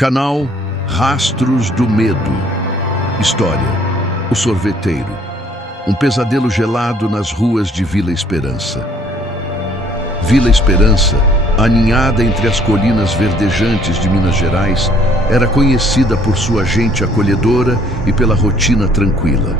Canal Rastros do Medo. História: o sorveteiro. Um pesadelo gelado nas ruas de Vila Esperança. Vila Esperança, aninhada entre as colinas verdejantes de Minas Gerais, era conhecida por sua gente acolhedora e pela rotina tranquila.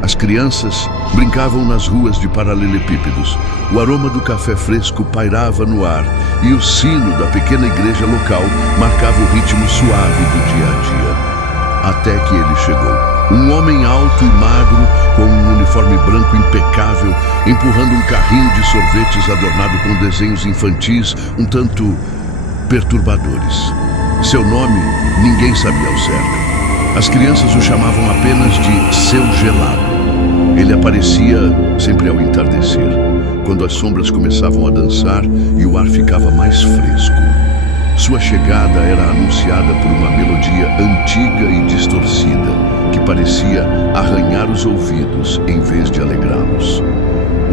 As crianças brincavam nas ruas de paralelepípedos, o aroma do café fresco pairava no ar e o sino da pequena igreja local marcava o ritmo suave do dia a dia. Até que ele chegou. Um homem alto e magro, com um uniforme branco impecável, empurrando um carrinho de sorvetes adornado com desenhos infantis um tanto perturbadores. Seu nome ninguém sabia ao certo. As crianças o chamavam apenas de Seu Gelado. Ele aparecia sempre ao entardecer, quando as sombras começavam a dançar e o ar ficava mais fresco. Sua chegada era anunciada por uma melodia antiga e distorcida, que parecia arranhar os ouvidos em vez de alegrá-los.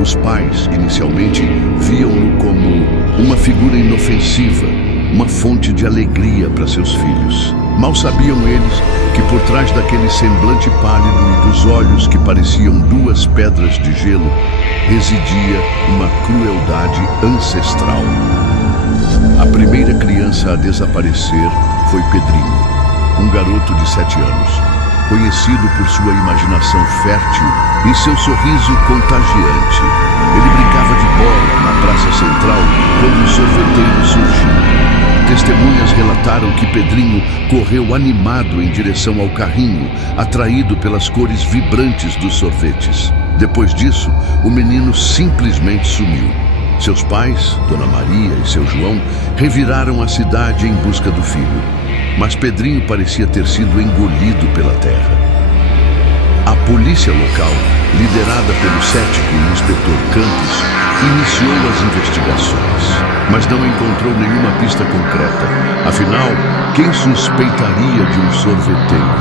Os pais, inicialmente, viam-no como uma figura inofensiva, uma fonte de alegria para seus filhos. Mal sabiam eles que por trás daquele semblante pálido e dos olhos que pareciam duas pedras de gelo, residia uma crueldade ancestral. A primeira criança a desaparecer foi Pedrinho, um garoto de 7 anos, conhecido por sua imaginação fértil e seu sorriso contagiante. Ele brincava de bola na praça central quando o sorveteiro surgiu. Testemunhas relataram que Pedrinho correu animado em direção ao carrinho, atraído pelas cores vibrantes dos sorvetes. Depois disso, o menino simplesmente sumiu. Seus pais, Dona Maria e seu João, reviraram a cidade em busca do filho. Mas Pedrinho parecia ter sido engolido pela terra. A polícia local, liderada pelo cético e inspetor Campos, iniciou as investigações, mas não encontrou nenhuma pista concreta. Afinal, quem suspeitaria de um sorveteiro?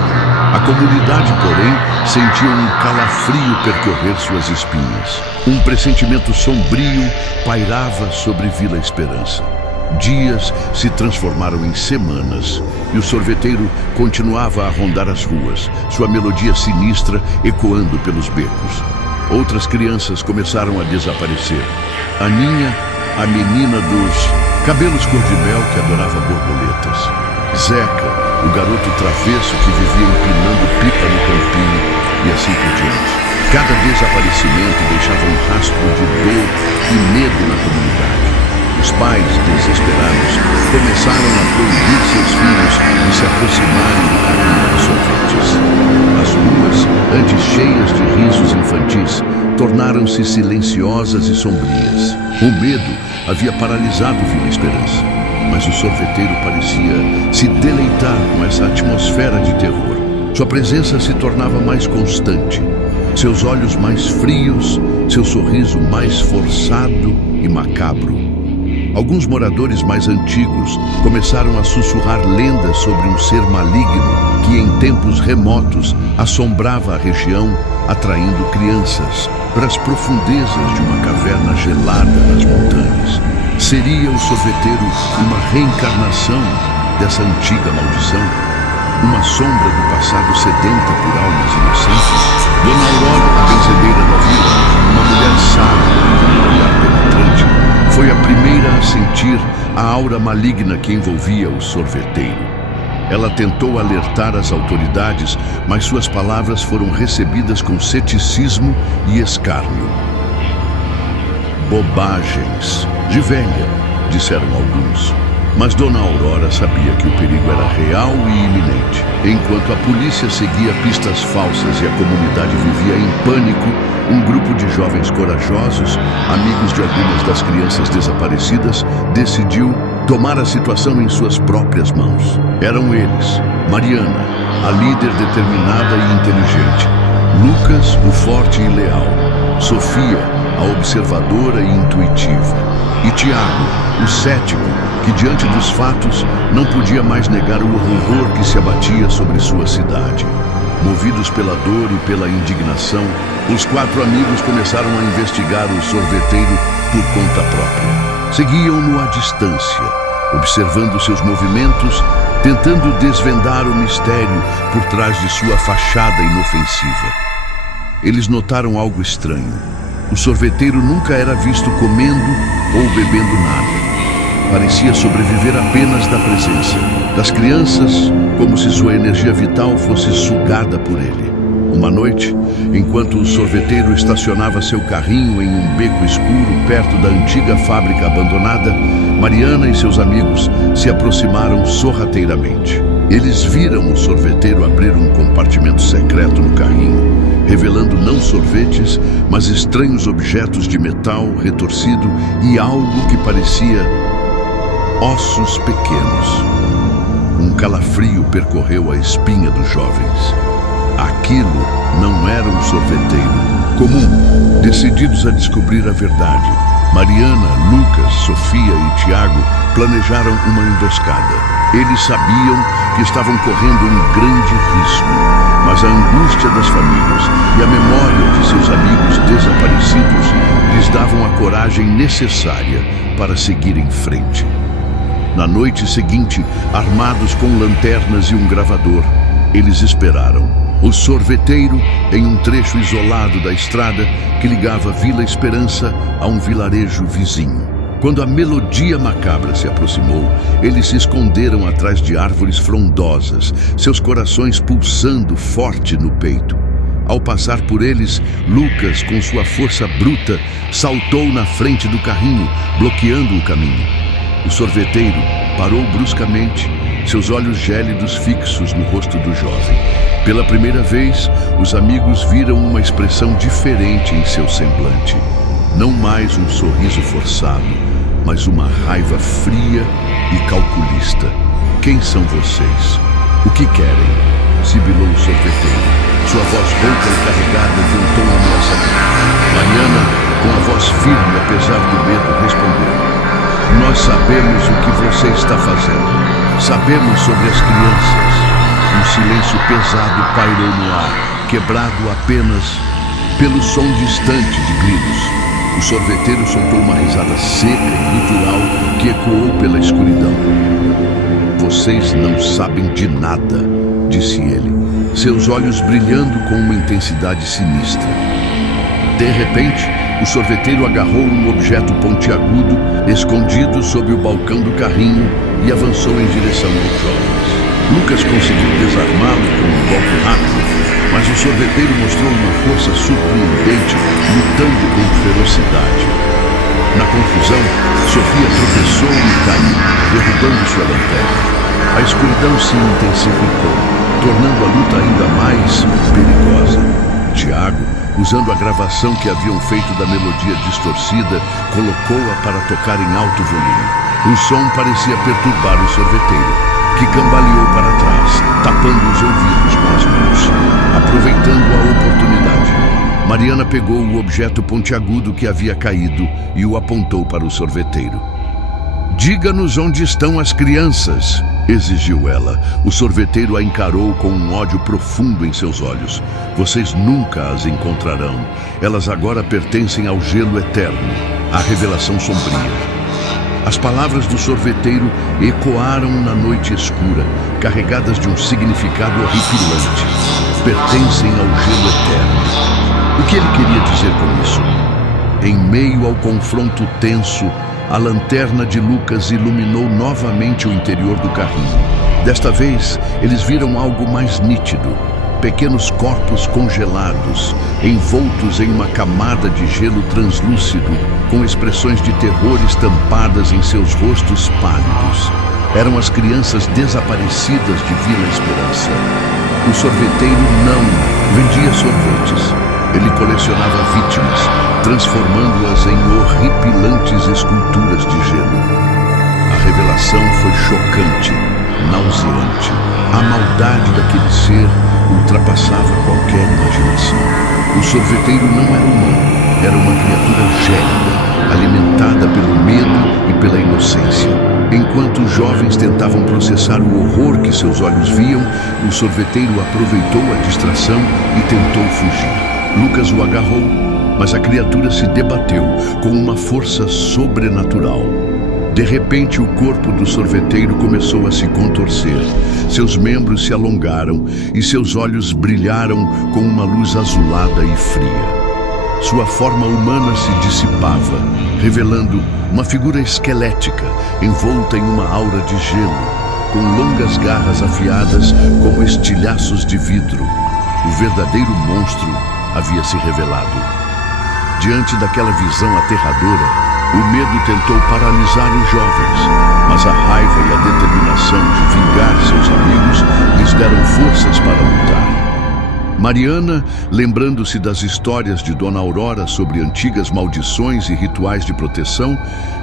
A comunidade, porém, sentiu um calafrio percorrer suas espinhas. Um pressentimento sombrio pairava sobre Vila Esperança. Dias se transformaram em semanas e o sorveteiro continuava a rondar as ruas, sua melodia sinistra ecoando pelos becos. Outras crianças começaram a desaparecer. Aninha, a menina dos cabelos cor-de-mel que adorava borboletas. Zeca, o garoto travesso que vivia empinando pipa no campinho, e assim por diante. Cada desaparecimento deixava um rastro de dor e medo na comunidade. Os pais, desesperados, começaram a proibir seus filhos de se aproximarem do carrinho de sorvetes. As ruas, antes cheias de risos infantis, tornaram-se silenciosas e sombrias. O medo havia paralisado Vila Esperança, mas o sorveteiro parecia se deleitar com essa atmosfera de terror. Sua presença se tornava mais constante, seus olhos mais frios, seu sorriso mais forçado e macabro. Alguns moradores mais antigos começaram a sussurrar lendas sobre um ser maligno que em tempos remotos assombrava a região, atraindo crianças para as profundezas de uma caverna gelada nas montanhas. Seria o sorveteiro uma reencarnação dessa antiga maldição? Uma sombra do passado sedenta por almas inocentes? Dona Aurora, a benzedeira da vila, uma mulher sábia com um olhar penetrante, foi a primeira a sentir a aura maligna que envolvia o sorveteiro. Ela tentou alertar as autoridades, mas suas palavras foram recebidas com ceticismo e escárnio. Bobagens, de velha, disseram alguns. Mas Dona Aurora sabia que o perigo era real e iminente. Enquanto a polícia seguia pistas falsas e a comunidade vivia em pânico, um grupo de jovens corajosos, amigos de algumas das crianças desaparecidas, decidiu tomar a situação em suas próprias mãos. Eram eles: Mariana, a líder determinada e inteligente; Lucas, o forte e leal; Sofia, a observadora e intuitiva; e Tiago, o cético, que diante dos fatos não podia mais negar o horror que se abatia sobre sua cidade. Movidos pela dor e pela indignação, os 4 amigos começaram a investigar o sorveteiro por conta própria. Seguiam-no à distância, observando seus movimentos tentando desvendar o mistério por trás de sua fachada inofensiva. Eles notaram algo estranho. O sorveteiro nunca era visto comendo ou bebendo nada. Parecia sobreviver apenas da presença das crianças, como se sua energia vital fosse sugada por ele. Uma noite, enquanto o sorveteiro estacionava seu carrinho em um beco escuro perto da antiga fábrica abandonada, Mariana e seus amigos se aproximaram sorrateiramente. Eles viram o sorveteiro abrir um compartimento secreto no carrinho, revelando não sorvetes, mas estranhos objetos de metal retorcido e algo que parecia ossos pequenos. Um calafrio percorreu a espinha dos jovens. Aquilo não era um sorveteiro comum. Decididos a descobrir a verdade, Mariana, Lucas, Sofia e Tiago planejaram uma emboscada. Eles sabiam que estavam correndo um grande risco, mas a angústia das famílias e a memória de seus amigos desaparecidos lhes davam a coragem necessária para seguir em frente. Na noite seguinte, armados com lanternas e um gravador, eles esperaram o sorveteiro em um trecho isolado da estrada que ligava Vila Esperança a um vilarejo vizinho. Quando a melodia macabra se aproximou, eles se esconderam atrás de árvores frondosas, seus corações pulsando forte no peito. Ao passar por eles, Lucas, com sua força bruta, saltou na frente do carrinho, bloqueando o caminho. O sorveteiro parou bruscamente, seus olhos gélidos fixos no rosto do jovem. Pela primeira vez, os amigos viram uma expressão diferente em seu semblante. Não mais um sorriso forçado, mas uma raiva fria e calculista. Quem são vocês? O que querem? Sibilou o sorveteiro, sua voz rouca e carregada de um tom ameaçador. Mariana, com a voz firme apesar do medo, respondeu: nós sabemos o que você está fazendo. Sabemos sobre as crianças. Um silêncio pesado pairou no ar, quebrado apenas pelo som distante de gritos. O sorveteiro soltou uma risada seca e gutural que ecoou pela escuridão. Vocês não sabem de nada, disse ele, seus olhos brilhando com uma intensidade sinistra. De repente, o sorveteiro agarrou um objeto pontiagudo, escondido sob o balcão do carrinho, e avançou em direção aos jovens. Lucas conseguiu desarmá-lo com um golpe rápido, mas o sorveteiro mostrou uma força surpreendente, lutando com ferocidade. Na confusão, Sofia tropeçou e caiu, derrubando sua lanterna. A escuridão se intensificou, tornando a luta ainda mais perigosa. Tiago, usando a gravação que haviam feito da melodia distorcida, colocou-a para tocar em alto volume. O som parecia perturbar o sorveteiro, que cambaleou para trás, tapando os ouvidos com as mãos. Aproveitando a oportunidade, Mariana pegou o objeto pontiagudo que havia caído e o apontou para o sorveteiro. Diga-nos onde estão as crianças, exigiu ela. O sorveteiro a encarou com um ódio profundo em seus olhos. Vocês nunca as encontrarão. Elas agora pertencem ao gelo eterno, à revelação sombria. As palavras do sorveteiro ecoaram na noite escura, carregadas de um significado horripilante. Pertencem ao gelo eterno. O que ele queria dizer com isso? Em meio ao confronto tenso, a lanterna de Lucas iluminou novamente o interior do carrinho. Desta vez, eles viram algo mais nítido. Pequenos corpos congelados, envoltos em uma camada de gelo translúcido, com expressões de terror estampadas em seus rostos pálidos. Eram as crianças desaparecidas de Vila Esperança. O sorveteiro não vendia sorvetes. Ele colecionava vítimas, transformando-as em horripilantes esculturas de gelo. A revelação foi chocante, nauseante. A maldade daquele ser ultrapassava qualquer imaginação. O sorveteiro não era humano, era uma criatura gélida, alimentada pelo medo e pela inocência. Enquanto os jovens tentavam processar o horror que seus olhos viam, o sorveteiro aproveitou a distração e tentou fugir. Lucas o agarrou, mas a criatura se debateu com uma força sobrenatural. De repente, o corpo do sorveteiro começou a se contorcer. Seus membros se alongaram e seus olhos brilharam com uma luz azulada e fria. Sua forma humana se dissipava, revelando uma figura esquelética, envolta em uma aura de gelo, com longas garras afiadas como estilhaços de vidro. O verdadeiro monstro havia se revelado. Diante daquela visão aterradora, o medo tentou paralisar os jovens, mas a raiva e a determinação de vingar seus amigos lhes deram forças para lutar. Mariana, lembrando-se das histórias de Dona Aurora sobre antigas maldições e rituais de proteção,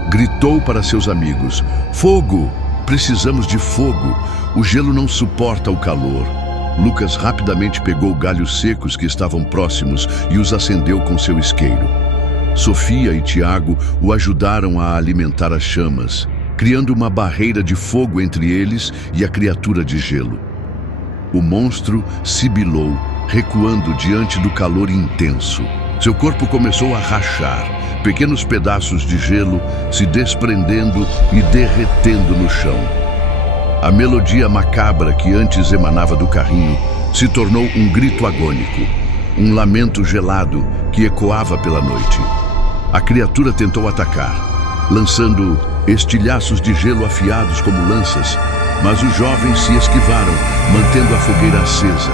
gritou para seus amigos: "Fogo! Precisamos de fogo! O gelo não suporta o calor." Lucas rapidamente pegou galhos secos que estavam próximos e os acendeu com seu isqueiro. Sofia e Tiago o ajudaram a alimentar as chamas, criando uma barreira de fogo entre eles e a criatura de gelo. O monstro sibilou, recuando diante do calor intenso. Seu corpo começou a rachar, pequenos pedaços de gelo se desprendendo e derretendo no chão. A melodia macabra que antes emanava do carrinho se tornou um grito agônico, um lamento gelado que ecoava pela noite. A criatura tentou atacar, lançando estilhaços de gelo afiados como lanças, mas os jovens se esquivaram, mantendo a fogueira acesa.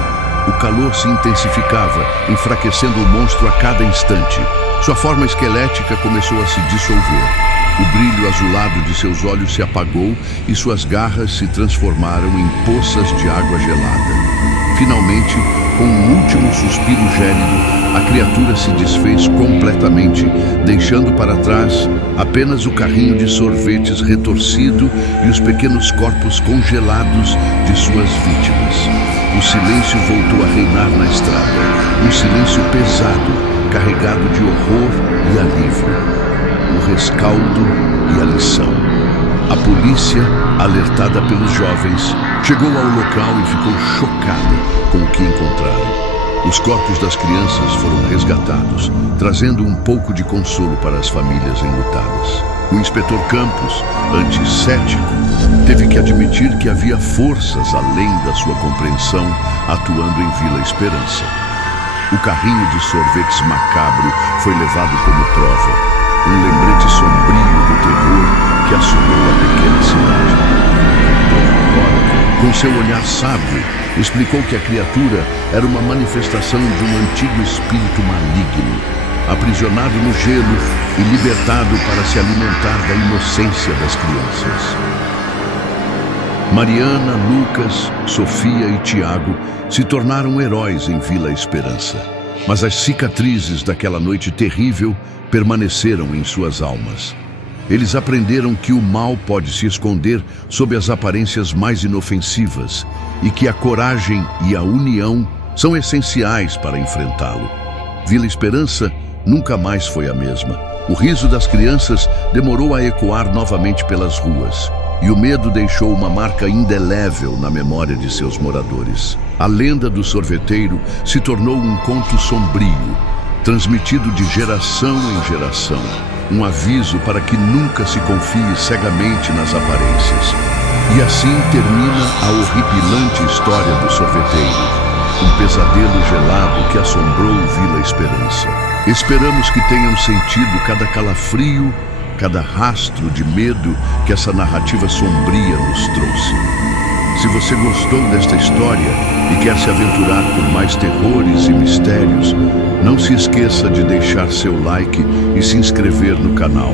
O calor se intensificava, enfraquecendo o monstro a cada instante. Sua forma esquelética começou a se dissolver. O brilho azulado de seus olhos se apagou e suas garras se transformaram em poças de água gelada. Finalmente, com um último suspiro gélido, a criatura se desfez completamente, deixando para trás apenas o carrinho de sorvetes retorcido e os pequenos corpos congelados de suas vítimas. O silêncio voltou a reinar na estrada, um silêncio pesado, carregado de horror e alívio. O rescaldo e a lição. A polícia, alertada pelos jovens, chegou ao local e ficou chocada com o que encontraram. Os corpos das crianças foram resgatados, trazendo um pouco de consolo para as famílias enlutadas. O inspetor Campos, antes cético, teve que admitir que havia forças além da sua compreensão atuando em Vila Esperança. O carrinho de sorvetes macabro foi levado como prova, um lembrete sombrio do terror que assolou a pequena cidade. Agora, com seu olhar sábio, explicou que a criatura era uma manifestação de um antigo espírito maligno, aprisionado no gelo e libertado para se alimentar da inocência das crianças. Mariana, Lucas, Sofia e Tiago se tornaram heróis em Vila Esperança, mas as cicatrizes daquela noite terrível permaneceram em suas almas. Eles aprenderam que o mal pode se esconder sob as aparências mais inofensivas e que a coragem e a união são essenciais para enfrentá-lo. Vila Esperança nunca mais foi a mesma. O riso das crianças demorou a ecoar novamente pelas ruas, e o medo deixou uma marca indelével na memória de seus moradores. A lenda do sorveteiro se tornou um conto sombrio, transmitido de geração em geração, um aviso para que nunca se confie cegamente nas aparências. E assim termina a horripilante história do sorveteiro, um pesadelo gelado que assombrou Vila Esperança. Esperamos que tenham sentido cada calafrio, cada rastro de medo que essa narrativa sombria nos trouxe. Se você gostou desta história e quer se aventurar por mais terrores e mistérios, não se esqueça de deixar seu like e se inscrever no canal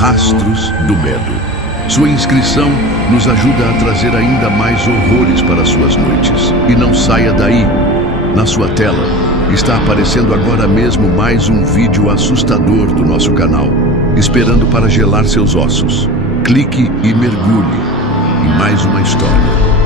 Rastros do Medo. Sua inscrição nos ajuda a trazer ainda mais horrores para suas noites. E não saia daí. Na sua tela está aparecendo agora mesmo mais um vídeo assustador do nosso canal, esperando para gelar seus ossos. Clique e mergulhe em mais uma história.